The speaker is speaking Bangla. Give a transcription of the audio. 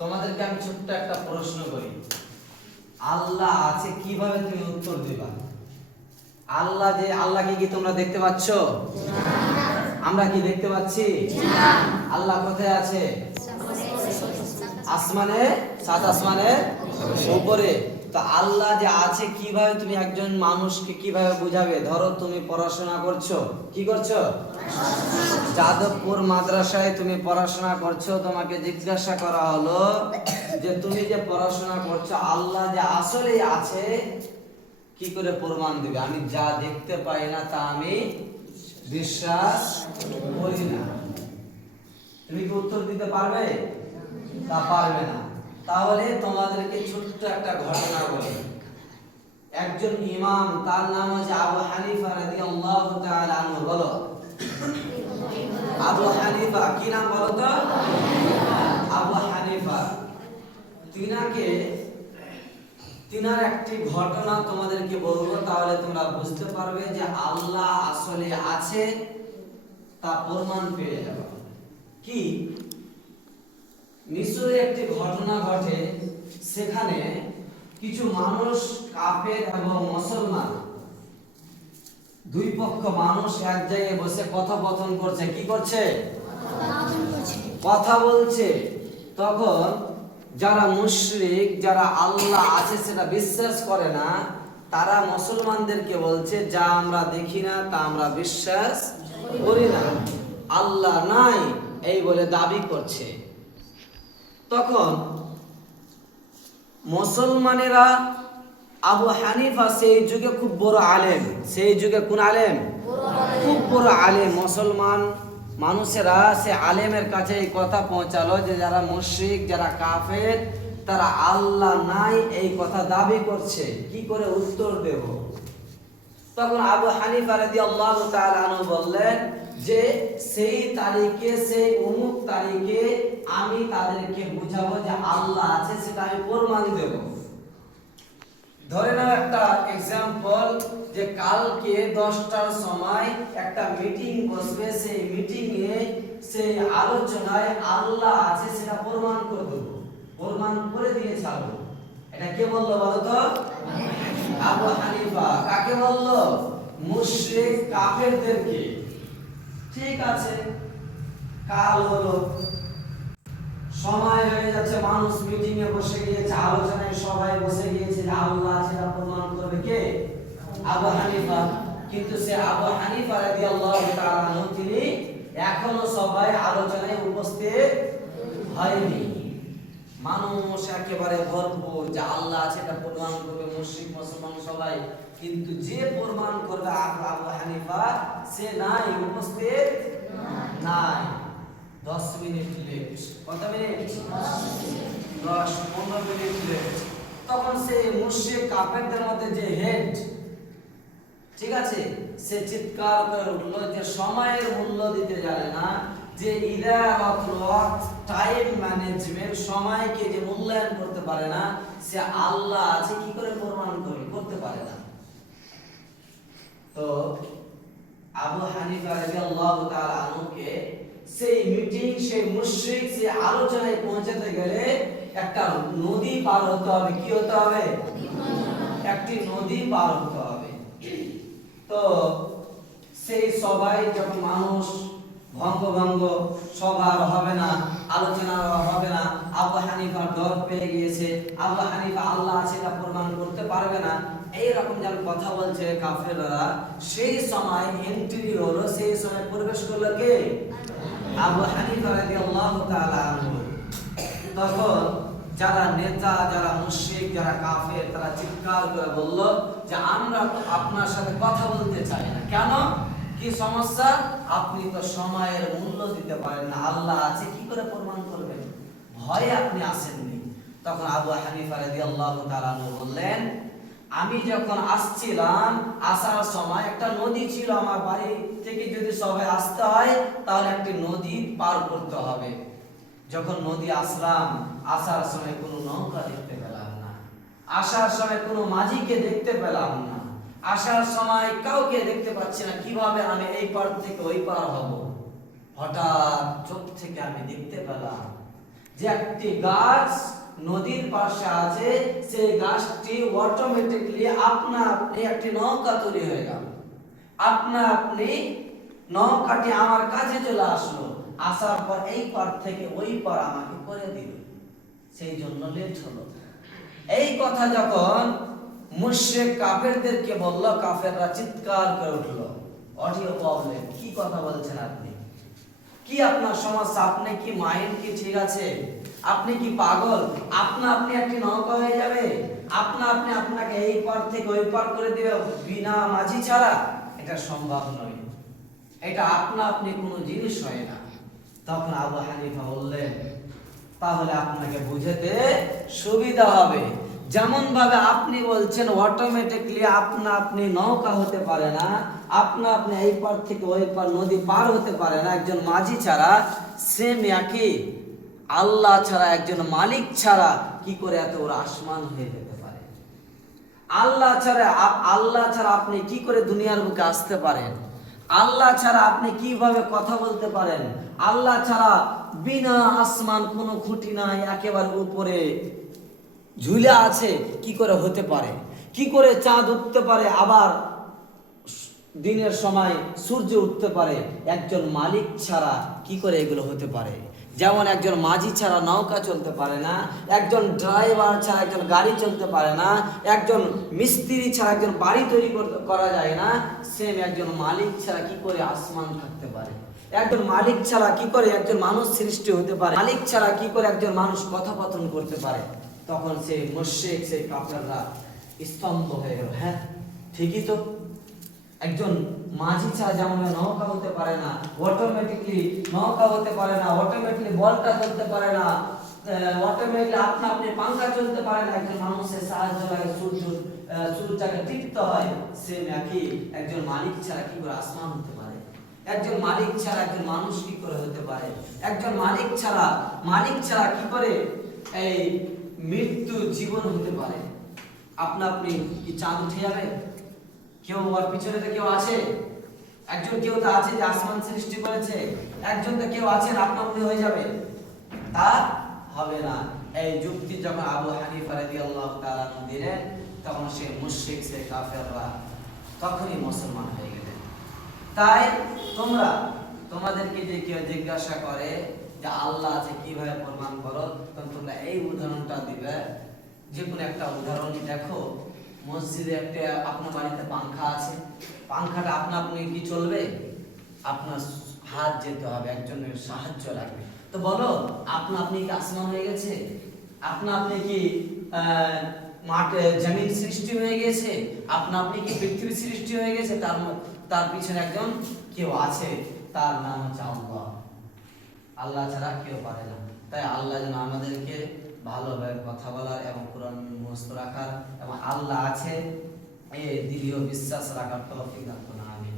তোমাদেরকে আমি ছোট্ট একটা প্রশ্ন করি, আল্লাহ আছে কিভাবে তুমি উত্তর দিবা? আল্লাহকে কি তোমরা দেখতে পাচ্ছ? আমরা কি দেখতে পাচ্ছি? আল্লাহ কোথায় আছে? আসমানে, সাত আসমানের উপরে। তো আল্লাহ যে আছে কিভাবে তুমি একজন মানুষকে কিভাবে বুঝাবে? ধরো তুমি পড়াশোনা করছো, কি করছো? যাদবপুর মাদ্রাসায় তুমি পড়াশোনা করছো, তোমাকে জিজ্ঞাসা করা হলো যে তুমি যে পড়াশোনা করছো আল্লাহ যে আসলেই আছে কি করে প্রমাণ দিবে? আমি যা দেখতে পাই না তা আমি বিশ্বাস করি না। তুমি কি উত্তর দিতে পারবে? তা পারবে না। তাহলে তোমাদেরকে ছোট্ট একটা ঘটনা বলি। একজন ইমাম, তার নাম হচ্ছে আবু হানিফা রাদিয়াল্লাহু তাআলা আনহু। বলো আবু হানিফা। কি নাম বলো তো? আবু হানিফা। তিনার একটি ঘটনা তোমাদেরকে বলবো, তাহলে তোমরা বুঝতে পারবে যে আল্লাহ আসলে আছে, তা প্রমাণ পেয়ে যাবে। কি? মিশরে একটি ঘটনা ঘটে, সেখানে কিছু মানুষ, কাফের এবং মুসলমান, দুই পক্ষ মানুষ এক জায়গায় বসে কথোপকথন করছে। কি করছে? কথা বলছে। তখন যারা মুশরিক, যারা আল্লাহ আছে সেটা বিশ্বাস করে না, তারা মুসলমানদেরকে বলছে যা আমরা দেখি না তা আমরা বিশ্বাস করি না, আল্লাহ নাই এই বলে দাবি করছে। তখন মুসলমানেরা, আবু হানিফা সেই যুগে খুব বড় আলেম, সেই যুগে কোন আলেম? খুব বড় আলেম। মুসলমান মানুষেরা সে আলেমের কাছে এই কথা পৌঁছালো যে যারা মুশরিক, যারা কাফের, তারা আল্লাহ নাই এই কথা দাবি করছে, কি করে উত্তর দেব? তখন আবু হানিফা রাদিয়াল্লাহু তাআলা আনহু বললেন যে সেই তারিখে, সেই অমুক তারিখে আমি তাদেরকে বুঝাবো যে আল্লাহ আছে, সেটা আমি প্রমাণ দেব। ধরে নাও একটা এক্সাম্পল, যে কালকে 10টার সময় একটা মিটিং বসবে, সেই মিটিং এ সেই আলোচনায় আল্লাহ আছে সেটা প্রমাণ করে দেব, প্রমাণ করে দিয়ে ছাড়বো। এটা কে বললো বলো তো? আবু হানিফা। কাকে বললো? মুশরিক কাফেরদেরকে। ঠিক আছে, কাল হলো, সময় হয়ে যাচ্ছে, মানুষ মিটিং এ বসে গিয়েছে, আলোচনায় সবাই বসে গিয়েছে যে আল্লাহ আছে, এটা প্রমাণ করবে কে? আবু হানিফা। কিন্তু সে আবু হানিফা রাদিয়াল্লাহু তাআলা আনহু তিনি এখনো সবাই আলোচনায় উপস্থিত হয়নি। মানুষ একেবারে ভরপুর যে আল্লাহ আছে এটা প্রমাণ করবে, মুশরিক মুসলমান সবাই, কিন্তু যে প্রমাণ করবে আবু হানিফা সে নাই, উপস্থিত নাই। 10 মিনিট লেট। কত মিনিট? 10-15 minute late. তখন সে মুশরিক কাফেরদের মধ্যে যে হেড, ঠিক আছে, সে চিৎকার করে উঠলো যে সময়ের মূল্য দিতে জানে না, যে ইদারাতুল ওয়াক্ত, টাইম ম্যানেজমেন্ট, সময়কে যে মূল্যায়ন করতে পারে না, সে আল্লাহ আছে কি করে প্রমাণ করতে পারে না। তো আবু হানিফা রাদিয়াল্লাহু তাআলা আনহুকে সেই মিটিং, সেই মুশরিক, সেই আলোচনায় পৌঁছাতে গেলে একটা নদী পার হতে হবে। কি হতে হবে? একটি নদী পার হতে হবে। তো সেই সবাই যখন মানুষ ভঙ্গ সভা হবে না, আলোচনা হবে না, আবু হানিফা ডর পেয়ে গিয়েছে, আবু হানিফা আল্লাহ আছে এটা প্রমাণ করতে পারবে না, এইরকম যখন কথা বলছে কাফেররা, সেই সময় এন্ট্রি হলো, সেই সময় প্রবেশ করলো কে? আবু হানিফা রাদিয়াল্লাহু তাআলা আনহু। তখন যারা নেতা, যারা মুশরিক, যারা কাফের, তারা চিৎকার করে বলল যে আমরা তো আপনার সাথে কথা বলতে চাই না। কেন? কি সমস্যা? আপনি তো সময়ের মূল্য দিতে পারেন না, আল্লাহ আছে কি করে প্রমাণ করবেন? ভয়ে আপনি আসেননি। তখন আবু হানিফা রাদিয়াল্লাহু তাআলা বললেন, আমি যখন আসছিলাম, আসার সময় একটা নদী ছিল, আমার বাড়ি থেকে যদি সবাই আসতে হয় তাহলে একটি নদী পার করতে হবে। যখন নদী আসলাম, আসার সময় কোনো নৌকা দেখতে পেলাম না, আসার সময় কোনো মাঝিকে দেখতে পেলাম না, আসার সময় কাউকে দেখতে পাচ্ছি না, কিভাবে আমি এই পার থেকে ওই পার হব? হঠাৎ চোখ থেকে আমি দেখতে পেলাম যে একটি গাছ নদীর পাশে আছে, সেই গাছটি অটোমেটিকলি আপনা আপনি একটি নৌকা তৈরি হয়ে গেল। আপনা আপনি নৌকাটি আমার কাছে চলে আসলো, আসার পর এই পার থেকে ওই পার আমাকে করে দিল, সেই জন্য লেট হলো। এই কথা যখন মুশরিক কাফেরদেরকে বলল, কাফেররা চিৎকার করে উঠলো, অডিও প্রবলেম, কি কথা বলছেন আপনি? কি আপনার সমস্যা? আপনি কি মাইন্ড কি ঠিক আছে? আপনি কি পাগল? আপনা আপনি একটি নৌকা হয়ে যাবে, আপনা আপনি আপনাকে এই পার থেকে ওই পার করে দিবে বিনা মাঝি ছাড়া? এটা সম্ভব নয়, এটা আপনা আপনি কোনো জিনিস হয় না। তখন আবু হানিফা বললেন, তাহলে আপনাকে বুঝাতে সুবিধা হবে, যেমন ভাবে আপনি বলছেন অটোমেটিকলি আপনা আপনি নৌকা হতে পারে না, আপনা আপনি এই পার থেকে ওই পার নদী পার হতে পারে না একজন মাঝি ছাড়া, সেম একই আল্লাহ ছাড়া, একজন মালিক ছাড়া কি করে এত বড় আসমান হয়ে যেতে পারে? আল্লাহ ছাড়া আপনি কি করে দুনিয়ার বুকে আসতে পারেন? আল্লাহ ছাড়া আপনি কিভাবে কথা বলতে পারেন? আল্লাহ ছাড়া বিনা আসমান, কোনো খুঁটি নাই, একেবারে উপরে ঝুলে আছে, কি করে হতে পারে? কি করে চাঁদ উঠতে পারে, আবার দিনের সময় সূর্য উঠতে পারে? একজন মালিক ছাড়া কি করে এগুলো হতে পারে? যেমন একজন মাঝি ছাড়া নৌকা চলতে পারে না, একজন ড্রাইভার ছাড়া একজন গাড়ি চলতে পারে না, একজন মিস্ত্রি ছাড়া একজন বাড়ি তৈরি করা যায় না, সেম একজন মালিক ছাড়া কি করে আসমান থাকতে পারে? একজন মালিক ছাড়া কি করে একজন মানুষ সৃষ্টি হতে পারে? মালিক ছাড়া কি করে একজন মানুষ কথোপকথন করতে পারে? তখন সেই মুশরিক, সেই কাফেররা স্তম্ভ হয়ে গেল। হ্যাঁ, ঠিকই তো, একজন মাঝি ছাড়া যেমন নৌকা হতে পারে না, অটোমেটিকলি নৌকা হতে পারে না, অটোমেটিকলি বলটা চলতে পারে না, অটোমেটিকলি আপনা আপনি পাঙ্খা চলতে পারে না, একজন মানুষের সাহায্য লাগে, সূর্যটাকে টিপতে হয়, সেম একই একজন মালিক ছাড়া কি করে আসমান হতে পারে? একজন মালিক ছাড়া একজন মানুষ কি করে হতে পারে? একজন মালিক ছাড়া কি করে এই মৃত্যু জীবন হতে পারে? আপনা আপনি কি চাঁদ উঠে যাবে? কেউ ওর পিছনে তো কেউ আছে, একজন কেউ তো আছে যে আসমান সৃষ্টি করেছে, একজন তো কেউ আছেন আপনা আপনি হয়ে যাবে? তা হবে না। এই যুক্তি যখন আবু হানিফা রাদিয়াল্লাহু তাআলা দিলেন, তখন সে মুশরিক, সে কাফেররা তখনই মুসলমান হয়ে গেলেন। তাই তোমাদেরকে যে কেউ জিজ্ঞাসা করে যে আল্লাহ আছে কিভাবে প্রমাণ করো, তখন তোমরা এই উদাহরণটা দিবে, যে কোনো একটা উদাহরণ দেখো। মসজিদে একটা আপনার বাড়িতে পাংখা আছে, পাংখাটা আপনা আপনি কি চলবে? আপনার হাত যেতে হবে, একজনের সাহায্য লাগবে। তো বলো, আপনা আপনি কি আসমান হয়ে গেছে? আপনা আপনি কি মাঠে জমিন সৃষ্টি হয়ে গেছে? আপনা আপনি কি পৃথিবী সৃষ্টি হয়ে গেছে? তার পিছনে একজন কেউ আছে, তার নাম হচ্ছে আল্লাহ। আল্লাহ ছাড়া কেউ পারে না। তাই আল্লাহ যেন আমাদেরকে ভালোভাবে কথা বলার এবং কোরআন মুখস্থ রাখার এবং আল্লাহ আছে এই দৃঢ় বিশ্বাস রাখার তৌফিক দান করুন। আমিন।